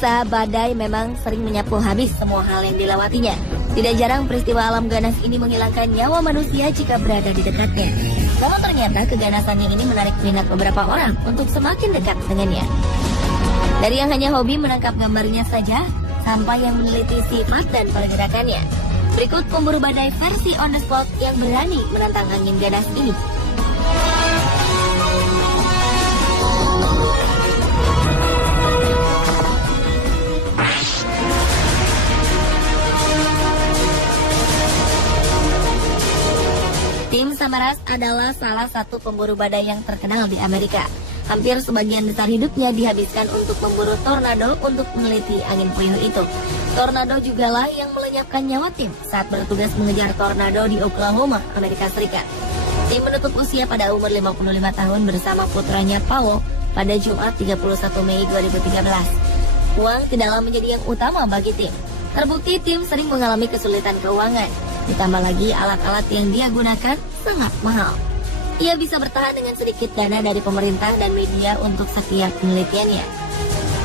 Pemirsa, badai memang sering menyapu habis semua hal yang dilewatinya. Tidak jarang peristiwa alam ganas ini menghilangkan nyawa manusia jika berada di dekatnya. Namun ternyata keganasannya ini menarik minat beberapa orang untuk semakin dekat dengannya. Dari yang hanya hobi menangkap gambarnya saja, sampai yang meneliti sifat dan pergerakannya. Berikut pemburu badai versi on the spot yang berani menantang angin ganas ini. Tim Samaras adalah salah satu pemburu badai yang terkenal di Amerika. Hampir sebagian besar hidupnya dihabiskan untuk memburu tornado untuk meneliti angin puyuh itu. Tornado jugalah yang melenyapkan nyawa tim saat bertugas mengejar tornado di Oklahoma, Amerika Serikat. Tim menutup usia pada umur 55 tahun bersama putranya Paulo pada Jumat 31 Mei 2013. Uang tidaklah menjadi yang utama bagi tim. Terbukti tim sering mengalami kesulitan keuangan. Ditambah lagi alat-alat yang dia gunakan sangat mahal. Ia bisa bertahan dengan sedikit dana dari pemerintah dan media untuk setiap penelitiannya.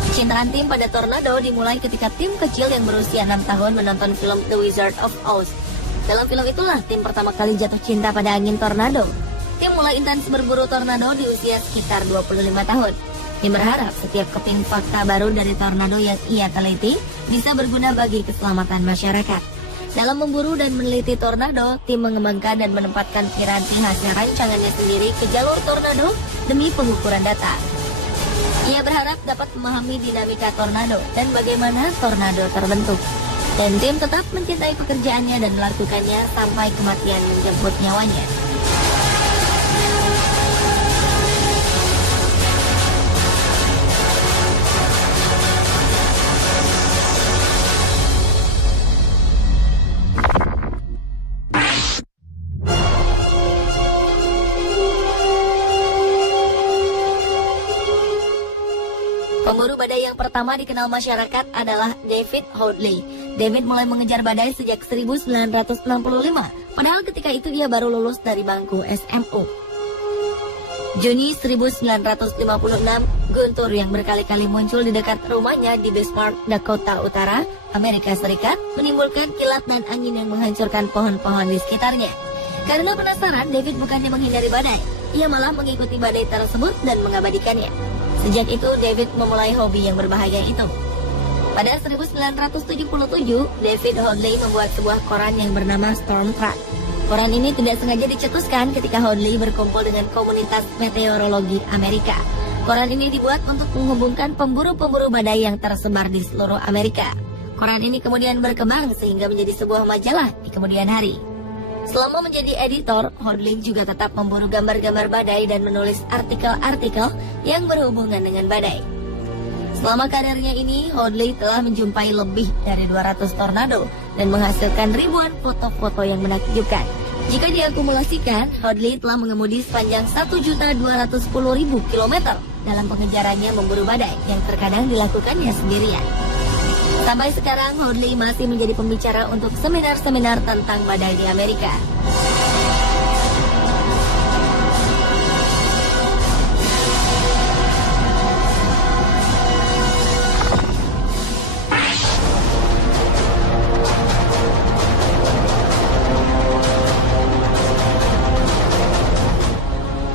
Kecintaan tim pada tornado dimulai ketika tim kecil yang berusia 6 tahun menonton film The Wizard of Oz. Dalam film itulah tim pertama kali jatuh cinta pada angin tornado. Tim mulai intens berburu tornado di usia sekitar 25 tahun. Tim berharap setiap keping fakta baru dari tornado yang ia teliti bisa berguna bagi keselamatan masyarakat. Dalam memburu dan meneliti tornado, tim mengembangkan dan menempatkan piranti hasil rancangannya sendiri ke jalur tornado demi pengukuran data. Ia berharap dapat memahami dinamika tornado dan bagaimana tornado terbentuk. Dan tim tetap mencintai pekerjaannya dan melakukannya sampai kematian menjemput nyawanya. Pemburu badai yang pertama dikenal masyarakat adalah David Hoadley. David mulai mengejar badai sejak 1965, padahal ketika itu ia baru lulus dari bangku SMU. Juni 1956, guntur yang berkali-kali muncul di dekat rumahnya di Bismarck, Dakota Utara, Amerika Serikat, menimbulkan kilat dan angin yang menghancurkan pohon-pohon di sekitarnya. Karena penasaran, David bukannya menghindari badai, ia malah mengikuti badai tersebut dan mengabadikannya. Sejak itu, David memulai hobi yang berbahaya itu. Pada 1977, David Hoadley membuat sebuah koran yang bernama Storm Track. Koran ini tidak sengaja dicetuskan ketika Hoadley berkumpul dengan komunitas meteorologi Amerika. Koran ini dibuat untuk menghubungkan pemburu-pemburu badai yang tersebar di seluruh Amerika. Koran ini kemudian berkembang sehingga menjadi sebuah majalah di kemudian hari. Selama menjadi editor, Hoadley juga tetap memburu gambar-gambar badai dan menulis artikel-artikel yang berhubungan dengan badai. Selama karirnya ini, Hoadley telah menjumpai lebih dari 200 tornado dan menghasilkan ribuan foto-foto yang menakjubkan. Jika diakumulasikan, Hoadley telah mengemudi sepanjang 1.210.000 km dalam pengejarannya memburu badai yang terkadang dilakukannya sendirian. Sampai sekarang, Hoadley masih menjadi pembicara untuk seminar-seminar tentang badai di Amerika.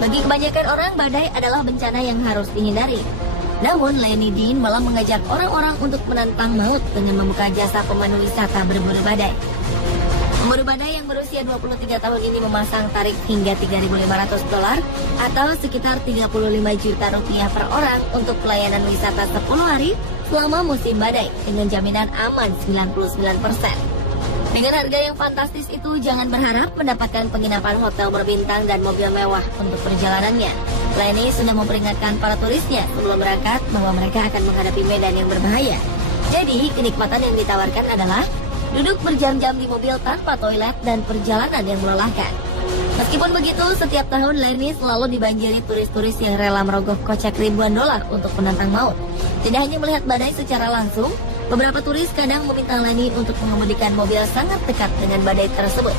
Bagi kebanyakan orang, badai adalah bencana yang harus dihindari. Namun, Lenny Dean malah mengajak orang-orang untuk menantang maut dengan membuka jasa pemandu wisata berburu badai. Pemburu badai yang berusia 23 tahun ini memasang tarif hingga $3.500 atau sekitar 35 juta rupiah per orang untuk pelayanan wisata 10 hari selama musim badai dengan jaminan aman 99%. Dengan harga yang fantastis itu, jangan berharap mendapatkan penginapan hotel berbintang dan mobil mewah untuk perjalanannya. Lenny sudah memperingatkan para turisnya sebelum berangkat bahwa mereka akan menghadapi medan yang berbahaya. Jadi, kenikmatan yang ditawarkan adalah duduk berjam-jam di mobil tanpa toilet dan perjalanan yang melelahkan. Meskipun begitu, setiap tahun Lenny selalu dibanjiri turis-turis yang rela merogoh kocek ribuan dolar untuk menantang maut. Tidak hanya melihat badai secara langsung, beberapa turis kadang meminta Lenny untuk mengemudikan mobil sangat dekat dengan badai tersebut.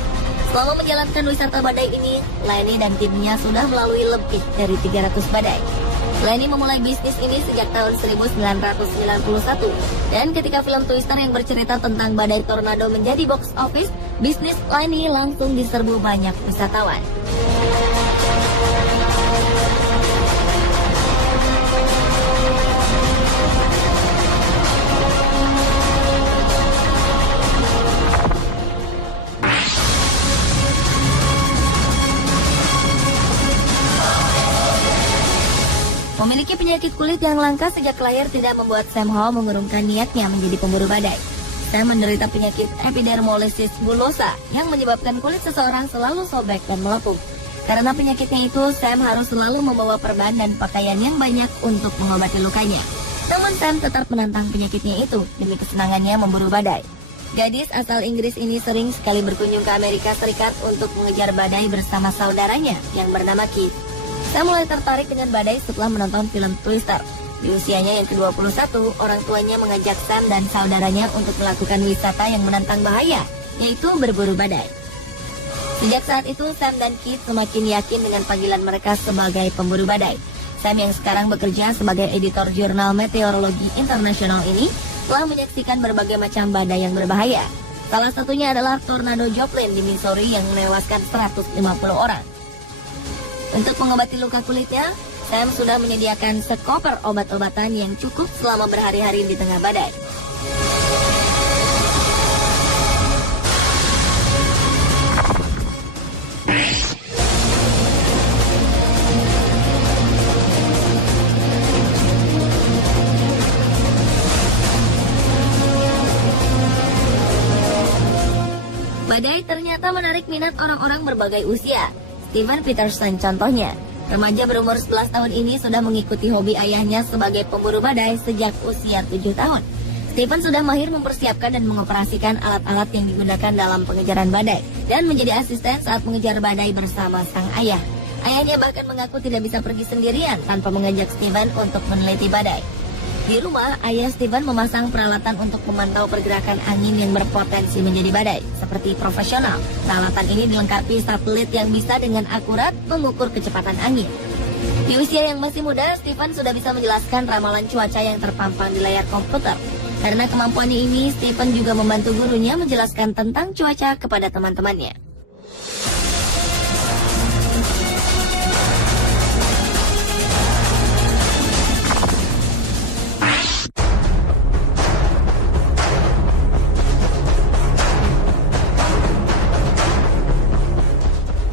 Selama menjalankan wisata badai ini, Lenny dan timnya sudah melalui lebih dari 300 badai. Lenny memulai bisnis ini sejak tahun 1991. Dan ketika film Twister yang bercerita tentang badai tornado menjadi box office, bisnis Lenny langsung diserbu banyak wisatawan. Memiliki penyakit kulit yang langka sejak lahir tidak membuat Sam Hall mengurungkan niatnya menjadi pemburu badai. Sam menderita penyakit epidermolysis bullosa yang menyebabkan kulit seseorang selalu sobek dan melepuh. Karena penyakitnya itu, Sam harus selalu membawa perban dan pakaian yang banyak untuk mengobati lukanya. Namun Sam tetap menantang penyakitnya itu demi kesenangannya memburu badai. Gadis asal Inggris ini sering sekali berkunjung ke Amerika Serikat untuk mengejar badai bersama saudaranya yang bernama Keith. Sam mulai tertarik dengan badai setelah menonton film Twister. Di usianya yang ke-21, orang tuanya mengajak Sam dan saudaranya untuk melakukan wisata yang menantang bahaya, yaitu berburu badai. Sejak saat itu, Sam dan Keith semakin yakin dengan panggilan mereka sebagai pemburu badai. Sam yang sekarang bekerja sebagai editor jurnal meteorologi internasional ini telah menyaksikan berbagai macam badai yang berbahaya. Salah satunya adalah tornado Joplin di Missouri yang menewaskan 150 orang. Untuk mengobati luka kulitnya, Sam sudah menyediakan sekoper obat-obatan yang cukup selama berhari-hari di tengah badai. Badai ternyata menarik minat orang-orang berbagai usia. Steven Peterson contohnya, remaja berumur 11 tahun ini sudah mengikuti hobi ayahnya sebagai pemburu badai sejak usia 7 tahun. Steven sudah mahir mempersiapkan dan mengoperasikan alat-alat yang digunakan dalam pengejaran badai dan menjadi asisten saat mengejar badai bersama sang ayah. Ayahnya bahkan mengaku tidak bisa pergi sendirian tanpa mengajak Steven untuk meneliti badai. Di rumah, ayah Steven memasang peralatan untuk memantau pergerakan angin yang berpotensi menjadi badai, seperti profesional. Peralatan ini dilengkapi satelit yang bisa dengan akurat mengukur kecepatan angin. Di usia yang masih muda, Steven sudah bisa menjelaskan ramalan cuaca yang terpampang di layar komputer. Karena kemampuannya ini, Steven juga membantu gurunya menjelaskan tentang cuaca kepada teman-temannya.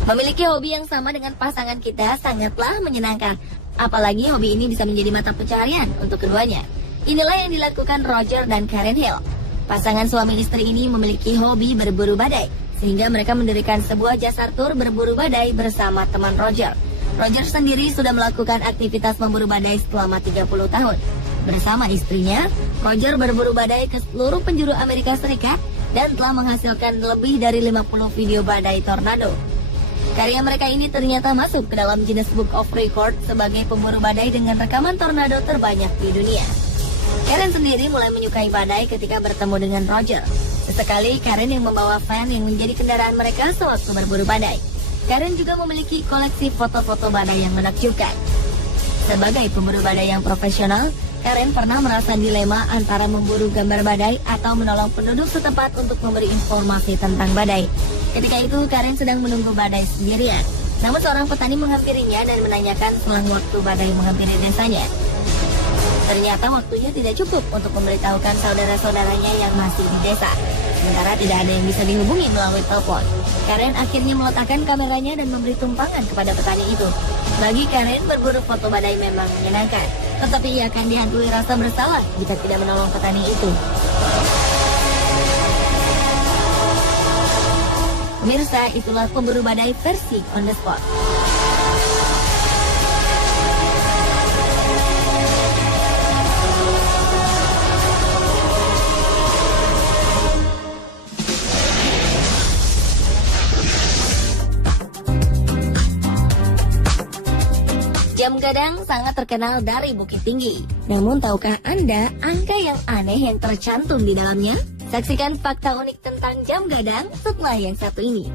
Memiliki hobi yang sama dengan pasangan kita sangatlah menyenangkan. Apalagi hobi ini bisa menjadi mata pencaharian untuk keduanya. Inilah yang dilakukan Roger dan Karen Hill. Pasangan suami istri ini memiliki hobi berburu badai, sehingga mereka mendirikan sebuah jasa tur berburu badai bersama teman Roger. Roger sendiri sudah melakukan aktivitas memburu badai selama 30 tahun. Bersama istrinya, Roger berburu badai ke seluruh penjuru Amerika Serikat dan telah menghasilkan lebih dari 50 video badai tornado. Karya mereka ini ternyata masuk ke dalam Guinness Book of Record sebagai pemburu badai dengan rekaman tornado terbanyak di dunia. Karen sendiri mulai menyukai badai ketika bertemu dengan Roger. Sesekali Karen yang membawa van yang menjadi kendaraan mereka sewaktu berburu badai. Karen juga memiliki koleksi foto-foto badai yang menakjubkan. Sebagai pemburu badai yang profesional, Karen pernah merasa dilema antara memburu gambar badai atau menolong penduduk setempat untuk memberi informasi tentang badai. Ketika itu, Karen sedang menunggu badai sendirian. Namun seorang petani menghampirinya dan menanyakan selang waktu badai menghampiri desanya. Ternyata waktunya tidak cukup untuk memberitahukan saudara-saudaranya yang masih di desa. Sementara tidak ada yang bisa dihubungi melalui telepon. Karen akhirnya meletakkan kameranya dan memberi tumpangan kepada petani itu. Bagi Karen, berburu foto badai memang menyenangkan. Tetapi ia akan dihantui rasa bersalah jika tidak menolong petani itu. Pemirsa, itulah pemburu badai versi on the spot. Jam gadang sangat terkenal dari Bukit Tinggi. Namun tahukah Anda angka yang aneh yang tercantum di dalamnya? Saksikan fakta unik tentang jam gadang setelah yang satu ini.